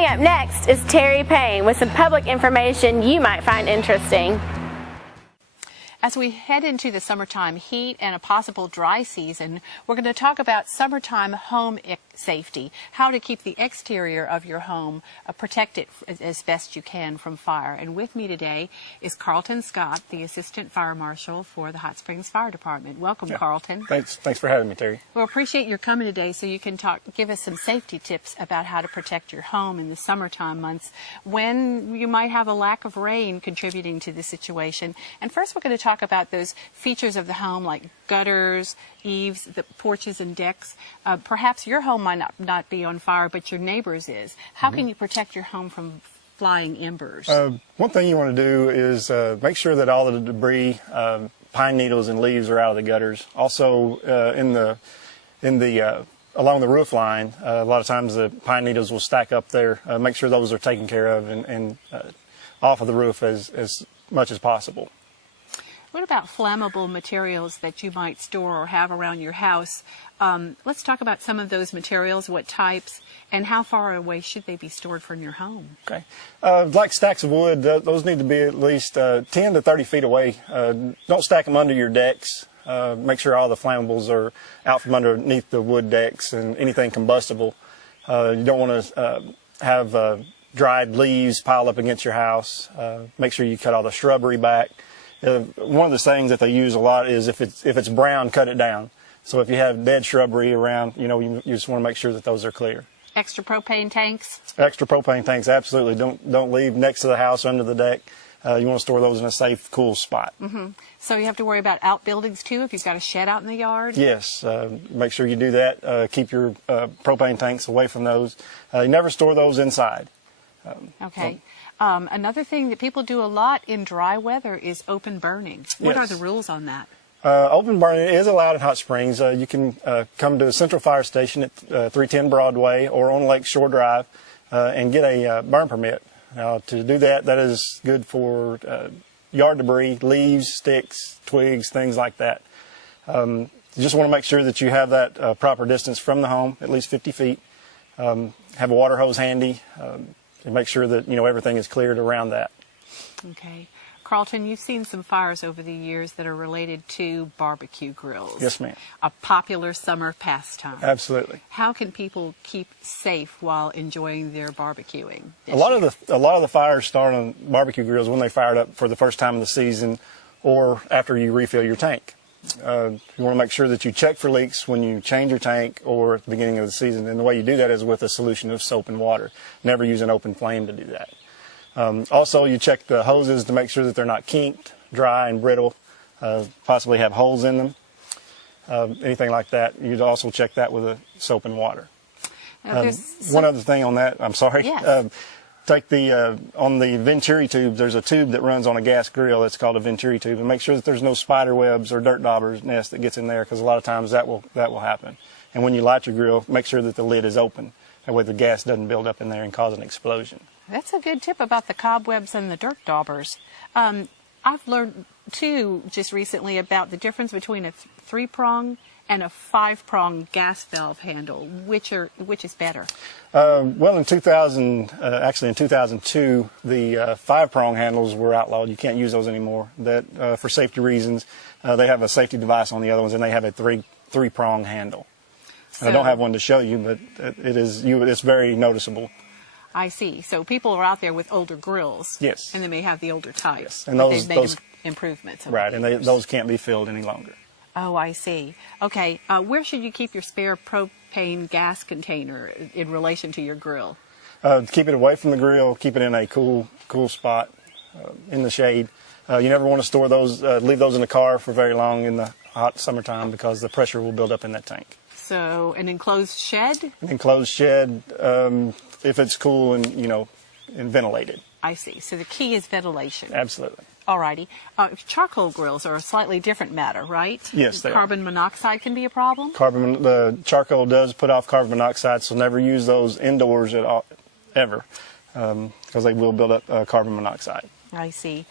Coming up next is Terry Payne with some public information you might find interesting. As we head into the summertime heat and a possible dry season, we're going to talk about summertime home safety, how to keep the exterior of your home protected as best you can from fire. And with me today is Carlton Scott, the Assistant Fire Marshal for the Hot Springs Fire Department. Welcome, Carlton. Thanks for having me, Terry. Well, appreciate your coming today so you can give us some safety tips about how to protect your home in the summertime months when you might have a lack of rain contributing to the situation. And first we're going to talk about those features of the home like gutters, eaves, the porches and decks. Perhaps your home might not be on fire, but your neighbor's is. How can you protect your home from flying embers? One thing you want to do is make sure that all of the debris, pine needles and leaves are out of the gutters. Also, along the roof line, a lot of times the pine needles will stack up there. Make sure those are taken care of and off of the roof as much as possible. What about flammable materials that you might store or have around your house? Let's talk about some of those materials, what types, and how far away should they be stored from your home? Okay. Like stacks of wood, those need to be at least 10 to 30 feet away. Don't stack them under your decks. Make sure all the flammables are out from underneath the wood decks and anything combustible. You don't want to have dried leaves piled up against your house. Make sure you cut all the shrubbery back. One of the things that they use a lot is if it's brown, cut it down. So if you have dead shrubbery around, you just want to make sure that those are clear. Extra propane tanks? Extra propane tanks, absolutely. Don't leave next to the house under the deck. You want to store those in a safe, cool spot. So you have to worry about outbuildings too if you've got a shed out in the yard? Yes, make sure you do that. Keep your propane tanks away from those. You never store those inside. Okay. Another thing that people do a lot in dry weather is open burning. What are the rules on that? Open burning is allowed in Hot Springs. You can come to a Central Fire Station at 310 Broadway or on Lake Shore Drive and get a burn permit. Now, to do that is good for yard debris, leaves, sticks, twigs, things like that. You just want to make sure that you have that proper distance from the home, at least 50 feet. Have a water hose handy. And make sure that everything is cleared around that. Okay. Carlton, you've seen some fires over the years that are related to barbecue grills. Yes, ma'am. A popular summer pastime. Absolutely. How can people keep safe while enjoying their barbecuing? A lot of the fires start on barbecue grills when they fire it up for the first time of the season or after you refill your tank. You want to make sure that you check for leaks when you change your tank or at the beginning of the season. And the way you do that is with a solution of soap and water. Never use an open flame to do that. Also, you check the hoses to make sure that they're not kinked, dry, and brittle, possibly have holes in them. Anything like that, you'd also check that with a soap and water. One other thing on that, I'm sorry. Yes. Take on the Venturi tubes, there's a tube that runs on a gas grill. It's called a Venturi tube. And make sure that there's no spider webs or dirt dauber's nest that gets in there, because a lot of times that will happen. And when you light your grill, make sure that the lid is open. That way the gas doesn't build up in there and cause an explosion. That's a good tip about the cobwebs and the dirt daubers. I've learned, too, just recently about the difference between a 3-prong and a 5-prong gas valve handle. Which is better? Well, in 2002, the 5-prong handles were outlawed. You can't use those anymore. That for safety reasons, they have a safety device on the other ones, and they have a 3-prong handle. So, I don't have one to show you, but it's very noticeable. I see. So people are out there with older grills. Yes. And they may have the older types. Yes. And they've made improvements. Right, and those can't be filled any longer. Oh, I see. Okay. Where should you keep your spare propane gas container in relation to your grill? Keep it away from the grill. Keep it in a cool spot in the shade. You never want to store those, leave those in the car for very long in the hot summertime, because the pressure will build up in that tank. So an enclosed shed? An enclosed shed, if it's cool and and ventilated. I see. So the key is ventilation. Absolutely. Alrighty. Charcoal grills are a slightly different matter, right? Yes, they are. Carbon monoxide can be a problem? The charcoal does put off carbon monoxide, so never use those indoors at all, ever, because they will build up carbon monoxide. I see.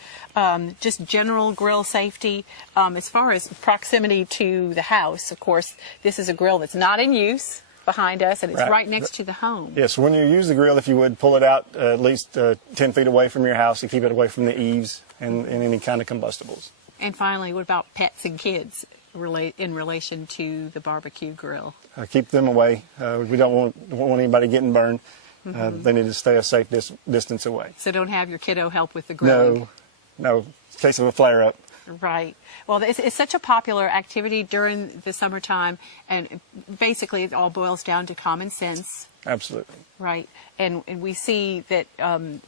Just general grill safety. As far as proximity to the house, of course, this is a grill that's not in use, behind us, and it's Right. right next to the home. Yes, when you use the grill, if you would, pull it out at least 10 feet away from your house to keep it away from the eaves and any kind of combustibles. And finally, what about pets and kids in relation to the barbecue grill? Keep them away. We don't want anybody getting burned. They need to stay a safe distance away. So don't have your kiddo help with the grilling. No, in case of a flare-up. Right. Well, it's such a popular activity during the summertime, and basically it all boils down to common sense. Absolutely. Right. And we see that the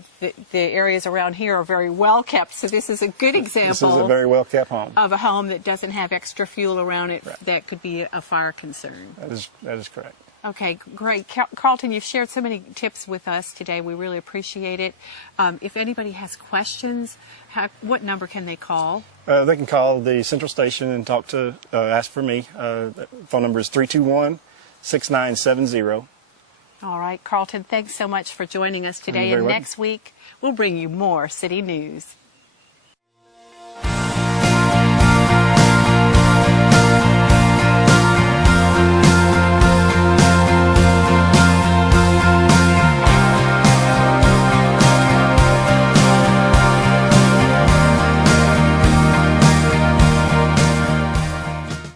areas around here are very well kept, so this is a good example. This is a very well-kept home. Of a home that doesn't have extra fuel around it. Right. That could be a fire concern. That is correct. Okay, great. Carlton, you've shared so many tips with us today. We really appreciate it. If anybody has questions, what number can they call? They can call the central station and ask for me. Phone number is 321-6970. All right, Carlton, thanks so much for joining us today. You're very And welcome. next week, we'll bring you more city news.